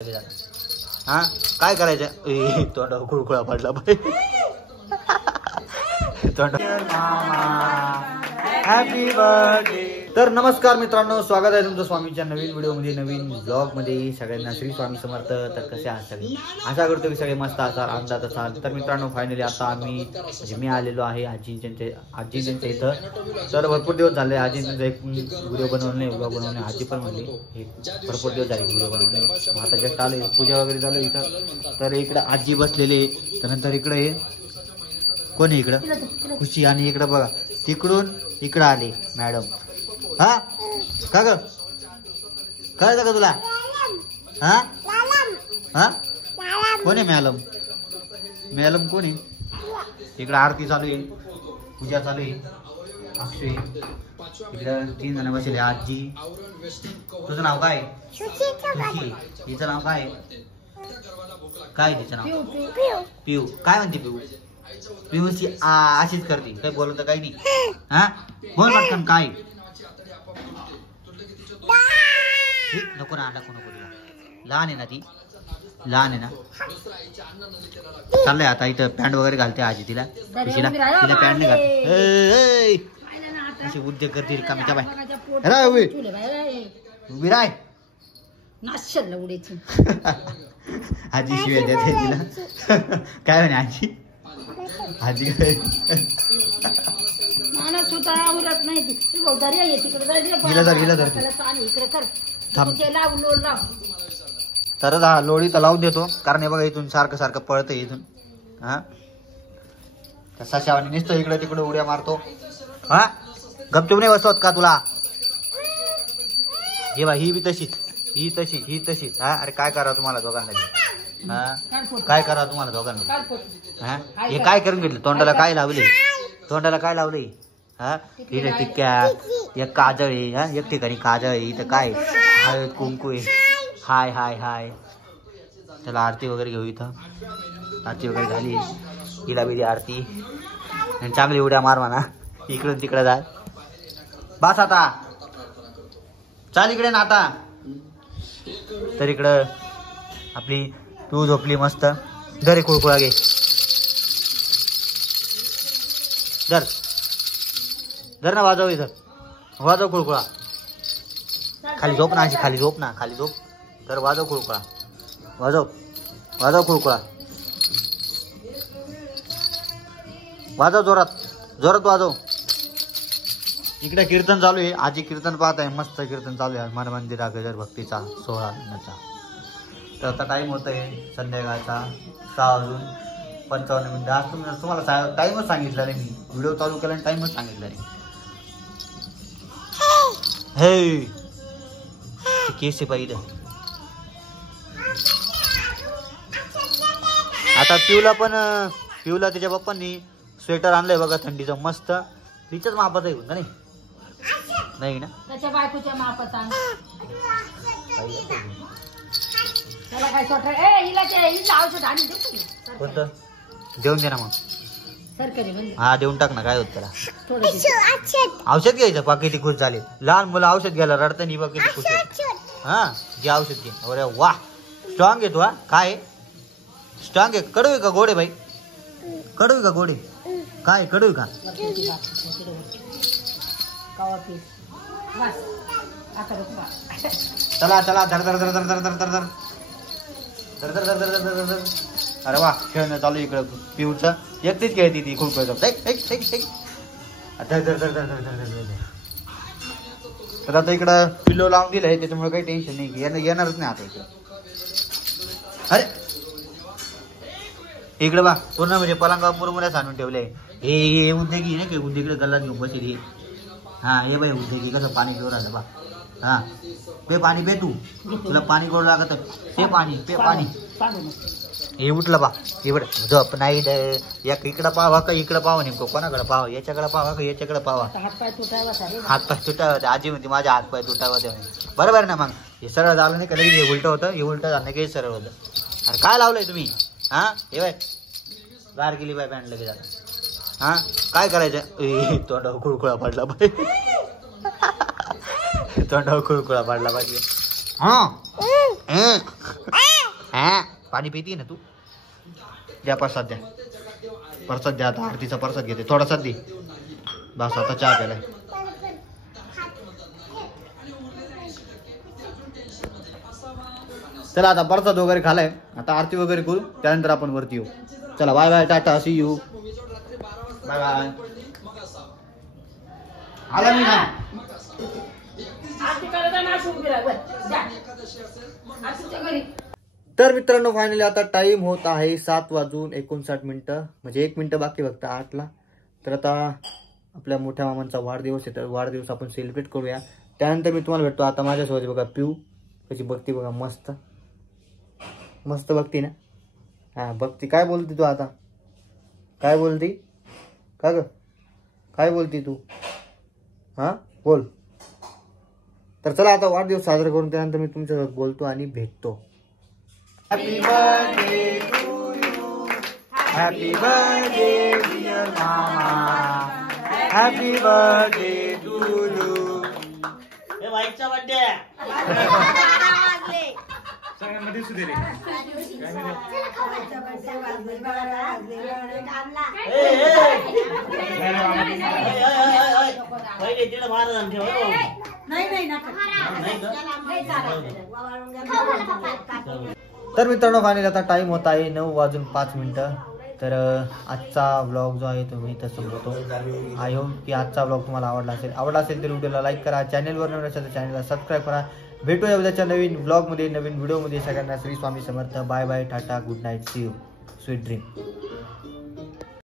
हा काय करायचं तोंडावर खुळखुळा पडला बाई हॅपी बर्थडे. तर नमस्कार मित्रांनो, स्वागत आहे तुमचं स्वामीच्या नवीन व्हिडिओमध्ये, नवीन ब्लॉग मध्ये. सगळ्यांना श्री स्वामी समर्थ. तर कसे आहात सगळे? आशा करतो की सगळे मस्त असाल, आनंदात असाल. तर मित्रांनो, फायनली आता आम्ही म्हणजे मी आलेलो आहे आजींच्या इथं. तर भरपूर दिवस झाले आजींचा एक व्हिडिओ बनवणे, ब्लॉग बनवणे. आजी पण म्हणली हे भरपूर दिवस झाले व्हिडिओ बनवणे. मग आता जस्ट आले, पूजा वगैरे चालू इथं. तर इकडं आजी बसलेले, त्यानंतर इकडे हे कोण आहे इकडं खुशी, आणि इकडं बघा तिकडून इकडं आले मॅडम. हा का ग कळतं का तुला? हा हा कोण आहे मॅडम? मॅडम कोण आहे? इकडं आरती चालू आहे, पूजा चालू आहे, अक्षय इकडं 3 जण बसले. आजी, तुझं नाव काय? हिचं नाव काय? काय तिचं नाव? पिऊ. काय म्हणते पिऊ? पिऊची अशीच करते, काही बोलत काही नाही. हा बोल पटकन. काय नको ना, नको तिला, लहान आहे ना ती, लहान आहे ना. चाललंय आता इथं पॅन्ट वगैरे घालते आजी तिला. तिला पॅन्ट नाही घालते, असे उद्योग करतील कामीच्या बाय. विराय आजी शिवाय देते तिला. काय म्हणे आजी? आजी तर लोळी तर लावून देतो, कारण हे बघा इथून सारखं सारखं पळतं इथून. हा तसा शावानी नुसतं इकडे तिकडे उड्या मारतो. हा गपचूप नाही बसवत का तुला? हे बा ही बी तशीच, ही तशीच. हा अरे काय करा तुम्हाला दोघांना? हा काय करा तुम्हाला दोघांना? हा हे काय करून घेतलं? तोंडाला काय लावले? हा इथे टिक्क्या, एक काजळ आहे. हा एक ठिकाणी काजळ आहे, इथं काय हळद कुंकू आहे. हाय हाय हाय. त्याला आरती वगैरे घेऊ. इथं आरती वगैरे झाली, हिला बी आरती. आणि चांगली उड्या मार म्हणा, इकडून तिकडे जा. बस आता, चाल इकडे ना आता. तर इकडं आपली तू झोपली मस्त. दर खुळखुळा घे, धर ना, वाजव इथं, वाजव खुळखुळा. खाली झोप ना, अशी खाली झोप ना, खाली झोप. तर वाजव खुळखुळा, वाजव खुळखुळा, वाजव जोरात वाजव. इकडे कीर्तन चालू आहे, आजी कीर्तन पाहत आहे. मस्त कीर्तन चालू आहे, मन मंदिरा गजर भक्तीचा सोहळा करण्याचा. तर आता टाइम होत आहे संध्याकाळचा 6:55. आज तुम्हाला टाइमच सांगितला नाही मी. व्हिडिओ चालू केला आणि टाइमच सांगितला नाही. हे केस पाहिजे आता. पिऊला त्याच्या पप्पांनी स्वेटर आणलंय बघा थंडीचं, मस्त. तिच्याच मापाचं आहे नाही ना, त्याच्या बायकोच्या मापाचा. देऊन दे ना मग. हा देऊन टाक ना, काय होत त्याला. औषध घ्यायचं पा, किती खुश झाले लहान मुलं औषध घ्यायला रडतं नाही बा, किती खुश आहे. हा घे औषध घे. अरे वा स्ट्रॉंग आहे तू. हा काय स्ट्रॉंग आहे? कडू आहे का गोडे बाई? कडू आहे का गोडे? काय कडू आहे का? चला चला, धर धर धर धर धर धर धर धर धर धर धर धर धर धर. अरे वा खेळणं चालू इकडं पिऊचं. एकटीच खेळती ती खूप. तर आता इकडं पिल्लो लावून दिलंय, त्याच्यामुळे काही टेन्शन नाही, येणारच नाही आता इकडं. अरे इकडे बा पूर्ण म्हणजे पलंगा मुरमुऱ्याच आणून ठेवले. हे उद्योगी नाही का, उद्योगीकडे गल्ला घेऊन बसेल. हा हे बाई उद्योगी कसं पाणी घेऊन राहिलं बा. हा पे पाणी पे, तुला पाणी गोड लागत पे पाणी. हे उठलं बा, इकडे झोप नाही. इकडं पावा का इकडं पावा, नेमकं कोणाकडे पावा? याच्याकडे पावा का याच्याकडे पावा? हातपाय तुटावं. आजी म्हणते माझे हातपाय तुटावं ते. बरोबर ना. मग हे सरळ झालं नाही का, लगेच हे उलटं होतं. हे उलटं झालं की सरळ होतं. अरे काय लावलंय तुम्ही? हा हे बाय बाहेर गेली बाय पॅन्ट लगेच आता. हा काय करायचं? तोंडावर खुळखुळा पडला बाई. तोंडावर खुळखुळा पडला पाहिजे. हा हा पाणी पिती ना तू. द्या प्रसाद द्या. प्रसाद द्या आता. आरतीचा प्रसाद घेते. थोडासा दे बस. आता चहा प्यालाय. चला आता प्रसाद वगैरे खालाय. आता आरती वगैरे करू त्यानंतर आपण वरती येऊ. चला bye bye tata see you. Bye bye. आला मी ना. तर मित्रांनो फायनली आता टाइम होत आहे 7:59 म्हणजे 1 मिनिट बाकी फक्त 8ला. तर आता आपल्या मोठ्या मामांचा वाढदिवस आहे तर वाढदिवस आपण सेलिब्रेट करूया. त्यानंतर मी तुम्हाला भेटतो. आता माझ्यासोबत बघा पिऊ कशी बघती बघा. मस्त मस्त बघती ना. हा बघती. काय बोलती तू आता. काय बोलती का ग. काय बोलती तू. हा बोल. तर चला आता वाढदिवस साजरा करून त्यानंतर मी तुमच्यासोबत बोलतो आणि भेटतो. Happy birthday to you. Happy birthday dear मामा. Happy birthday to you. हे वाईटचा बर्थडे सगळ्यांमध्ये सुधीर तर मित्रांनो फायनली आता टाइम होत आहे 9:05. तर आजचा ब्लॉग जो आहे तो मी इथं संपवतो. आय होप की आजचा ब्लॉग तुम्हाला आवडला असेल तर व्हिडिओला लाईक करा. चॅनलवर नवीन असेल तर चॅनलला सबस्क्राईब करा. भेटूया उद्याच्या नवीन ब्लॉगमध्ये नवीन व्हिडिओमध्ये. सगळ्यांना Shri Swami Samarth. Bye bye tata good night see you sweet dream.